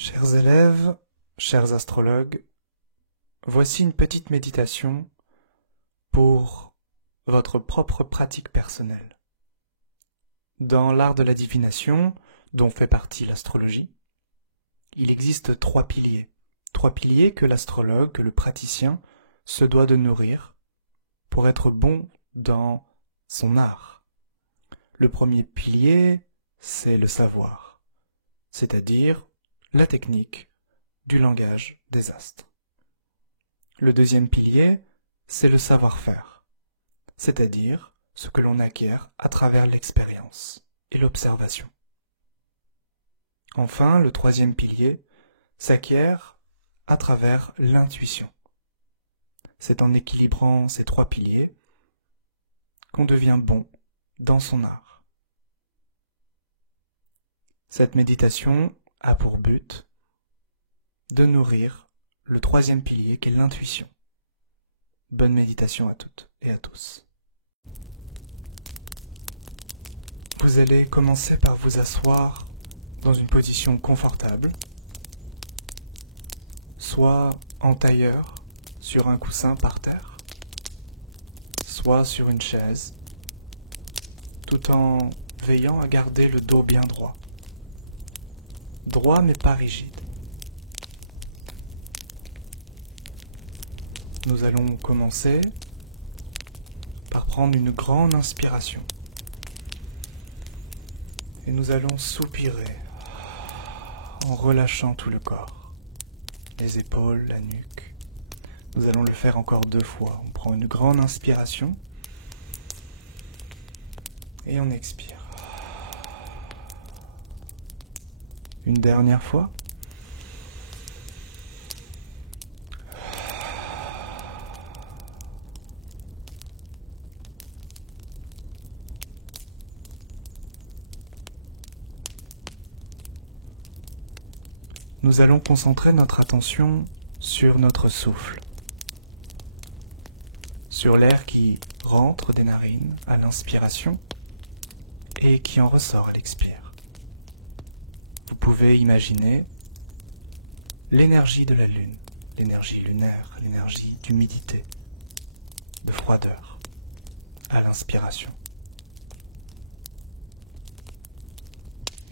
Chers élèves, chers astrologues, voici une petite méditation pour votre propre pratique personnelle. Dans l'art de la divination, dont fait partie l'astrologie, il existe trois piliers que l'astrologue, que le praticien, se doit de nourrir pour être bon dans son art. Le premier pilier, c'est le savoir, c'est-à-dire la technique du langage des astres. Le deuxième pilier, c'est le savoir-faire, c'est-à-dire ce que l'on acquiert à travers l'expérience et l'observation. Enfin, le troisième pilier s'acquiert à travers l'intuition. C'est en équilibrant ces trois piliers qu'on devient bon dans son art. Cette méditation a pour but de nourrir le troisième pilier qui est l'intuition. Bonne méditation à toutes et à tous. Vous allez commencer par vous asseoir dans une position confortable, soit en tailleur sur un coussin par terre, soit sur une chaise, tout en veillant à garder le dos bien droit. Droit mais pas rigide. Nous allons commencer par prendre une grande inspiration. Et nous allons soupirer en relâchant tout le corps, les épaules, la nuque. Nous allons le faire encore 2 fois. On prend une grande inspiration et on expire. Une dernière fois. Nous allons concentrer notre attention sur notre souffle, sur l'air qui rentre des narines à l'inspiration et qui en ressort à l'expire. Vous pouvez imaginer l'énergie de la lune, l'énergie lunaire, l'énergie d'humidité, de froideur à l'inspiration.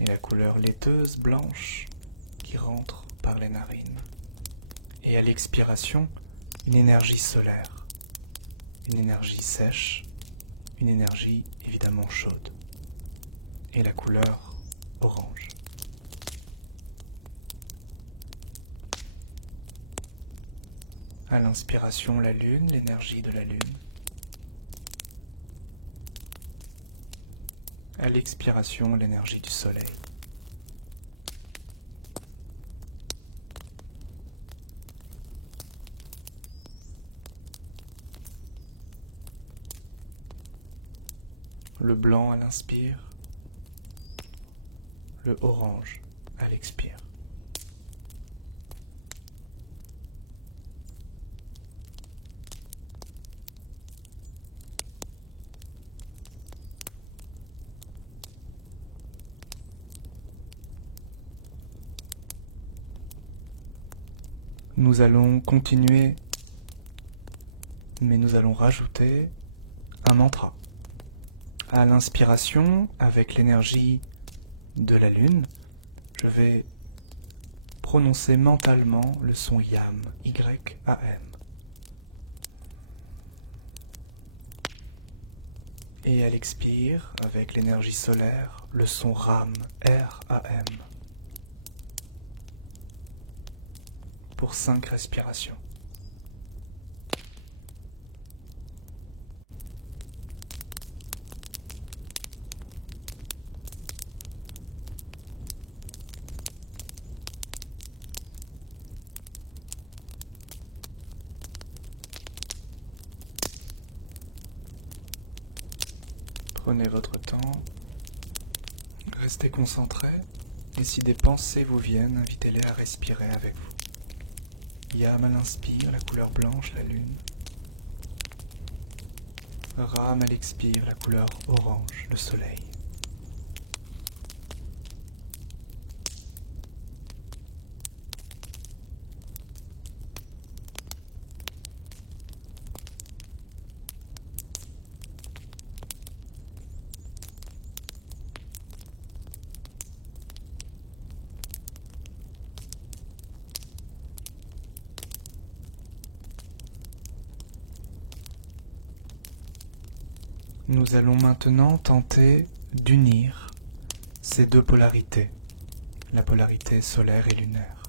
Et la couleur laiteuse, blanche, qui rentre par les narines. Et à l'expiration, une énergie solaire, une énergie sèche, une énergie évidemment chaude. Et la couleur orange. À l'inspiration, la lune, l'énergie de la lune. À l'expiration, l'énergie du soleil. Le blanc à l'inspire, le orange à l'expire. Nous allons continuer, mais nous allons rajouter un mantra. À l'inspiration, avec l'énergie de la lune, je vais prononcer mentalement le son YAM, Y-A-M. Et à l'expire, avec l'énergie solaire, le son RAM, R-A-M. Pour 5 respirations. Prenez votre temps, restez concentré, et si des pensées vous viennent, invitez-les à respirer avec vous. Yam à l'inspire, la couleur blanche, la lune. Ram à l'expire, la couleur orange, le soleil. Nous allons maintenant tenter d'unir ces deux polarités, la polarité solaire et lunaire.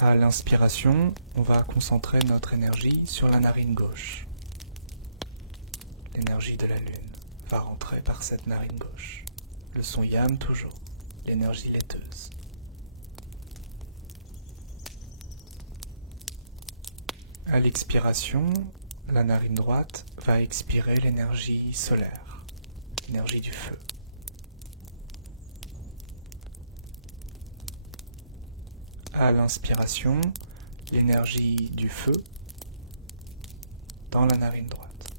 À l'inspiration, on va concentrer notre énergie sur la narine gauche. L'énergie de la lune va rentrer par cette narine gauche. Le son yam toujours, l'énergie laiteuse. À l'expiration, la narine droite va expirer l'énergie solaire, l'énergie du feu. À l'inspiration, l'énergie du feu dans la narine droite.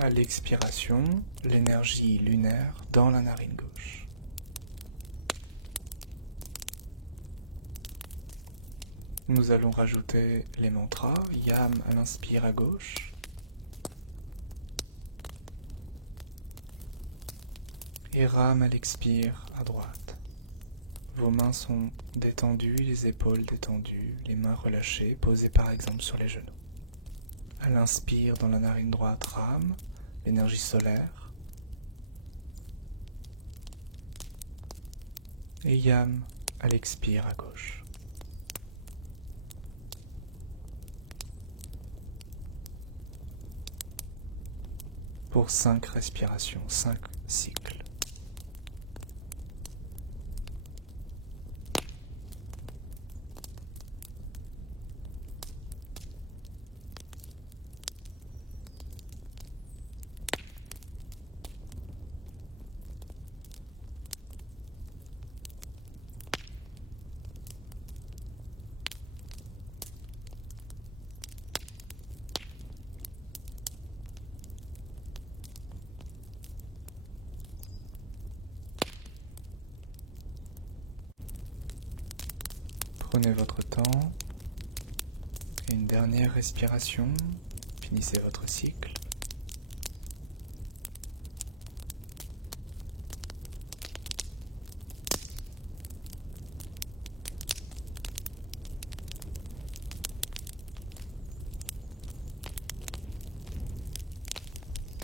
À l'expiration, l'énergie lunaire dans la narine gauche. Nous allons rajouter les mantras Yam à l'inspire à gauche et Ram à l'expire à droite. Vos mains sont détendues, les épaules détendues, les mains relâchées, posées par exemple sur les genoux. À l'inspire dans la narine droite, Ram, l'énergie solaire. Et Yam à l'expire à gauche. Pour 5 respirations, 5 cycles. Prenez votre temps et une dernière respiration, finissez votre cycle.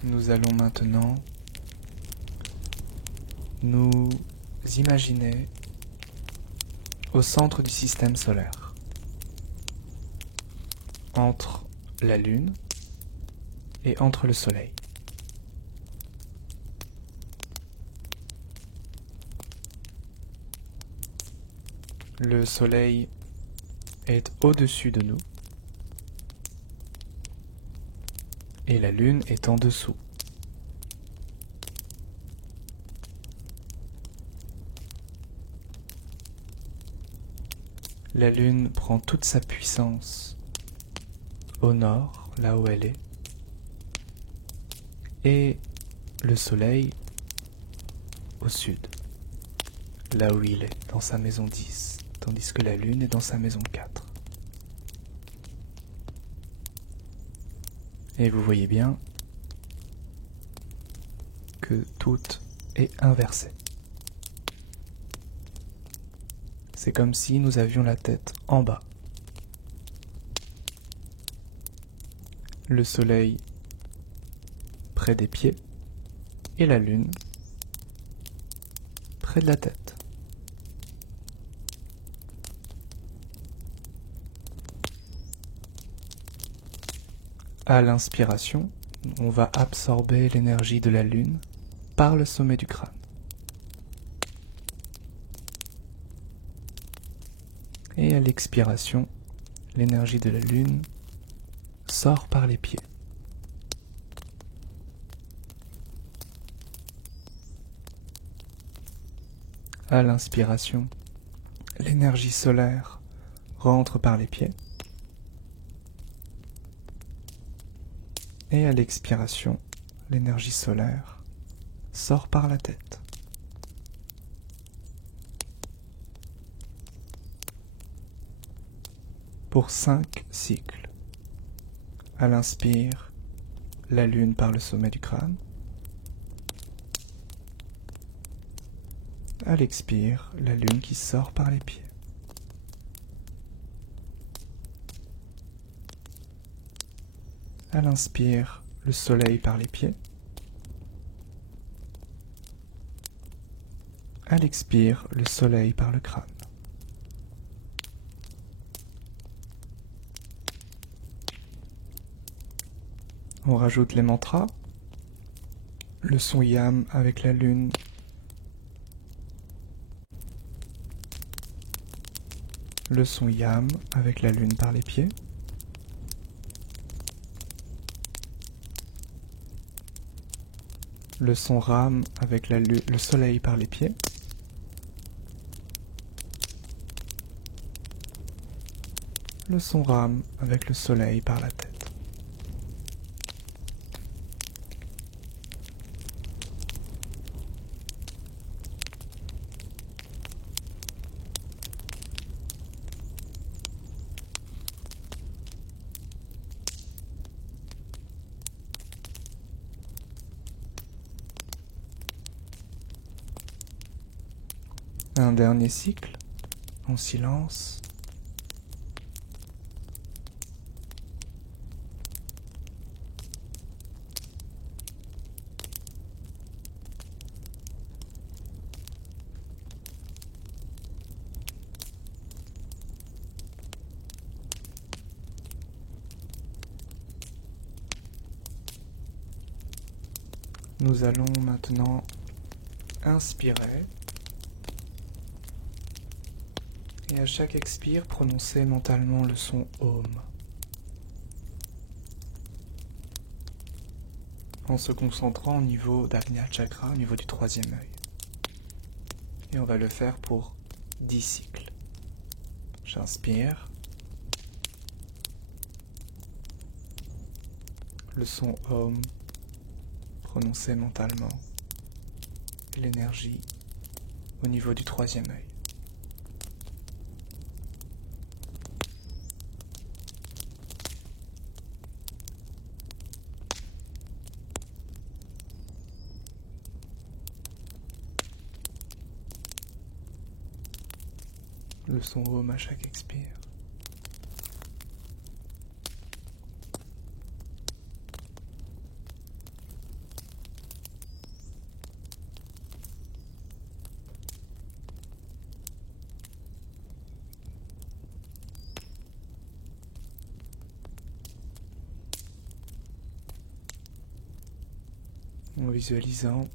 Nous allons maintenant nous imaginer au centre du système solaire, entre la Lune et entre le Soleil. Le Soleil est au-dessus de nous et la Lune est en dessous. La Lune prend toute sa puissance au nord, là où elle est, et le Soleil au sud, là où il est, dans sa maison 10, tandis que la Lune est dans sa maison 4. Et vous voyez bien que tout est inversé. C'est comme si nous avions la tête en bas. Le Soleil près des pieds et la Lune près de la tête. À l'inspiration, on va absorber l'énergie de la Lune par le sommet du crâne. Et à l'expiration, l'énergie de la Lune sort par les pieds. À l'inspiration, l'énergie solaire rentre par les pieds. Et à l'expiration, l'énergie solaire sort par la tête. Pour 5 cycles. À l'inspire, la Lune par le sommet du crâne. À l'expire, la Lune qui sort par les pieds. À l'inspire, le soleil par les pieds. À l'expire, le soleil par le crâne. On rajoute les mantras. Le son yam avec la lune. Le son yam avec la lune par les pieds. Le son ram avec le soleil par les pieds. Le son ram avec le soleil par la tête. Un dernier cycle, en silence. Nous allons maintenant inspirer. Et à chaque expire, prononcez mentalement le son Om. En se concentrant au niveau d'Ajna Chakra, au niveau du troisième œil. Et on va le faire pour 10 cycles. J'inspire. Le son Om, prononcé mentalement. L'énergie au niveau du troisième œil. Le son Om à chaque expire. En visualisant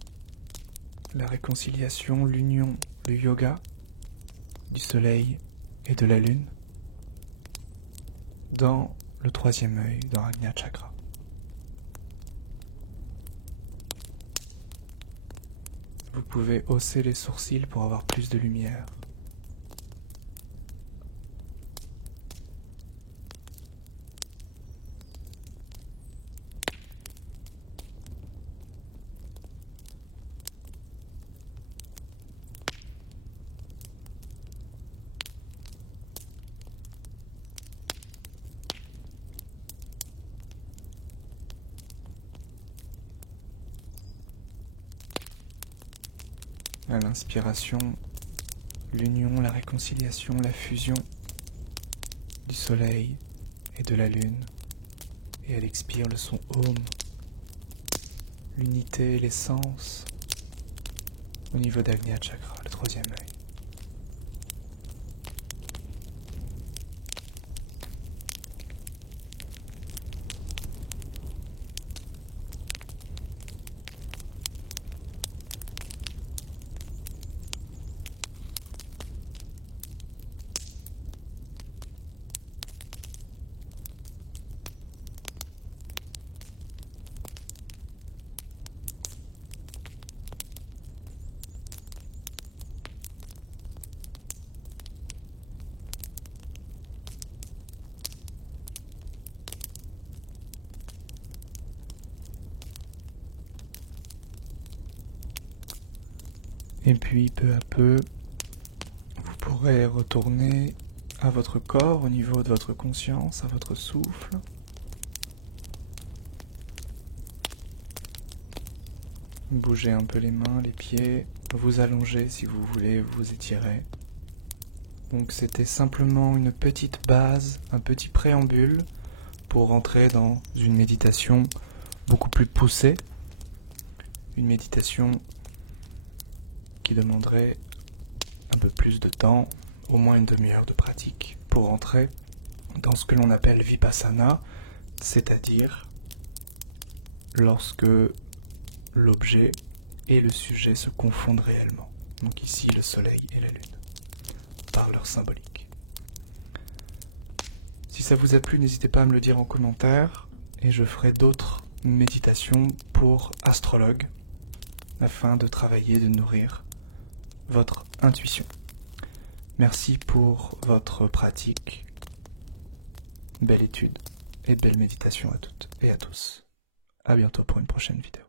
la réconciliation, l'union, le yoga du soleil et de la lune dans le troisième œil, dans Ajna Chakra. Vous pouvez hausser les sourcils pour avoir plus de lumière. À l'inspiration, l'union, la réconciliation, la fusion du soleil et de la lune. Et elle expire le son Om, l'unité, l'essence au niveau d'Ajna Chakra, le troisième œil. Et puis peu à peu, vous pourrez retourner à votre corps, au niveau de votre conscience, à votre souffle. Bougez un peu les mains, les pieds, vous allongez si vous voulez, vous étirez. Donc c'était simplement une petite base, un petit préambule pour entrer dans une méditation beaucoup plus poussée, une méditation qui demanderait un peu plus de temps, au moins une demi-heure de pratique, pour entrer dans ce que l'on appelle Vipassana, c'est-à-dire lorsque l'objet et le sujet se confondent réellement. Donc ici le soleil et la lune, par leur symbolique. Si ça vous a plu, n'hésitez pas à me le dire en commentaire, et je ferai d'autres méditations pour astrologues, afin de travailler, de nourrir votre intuition. Merci pour votre pratique. Belle étude et belle méditation à toutes et à tous. À bientôt pour une prochaine vidéo.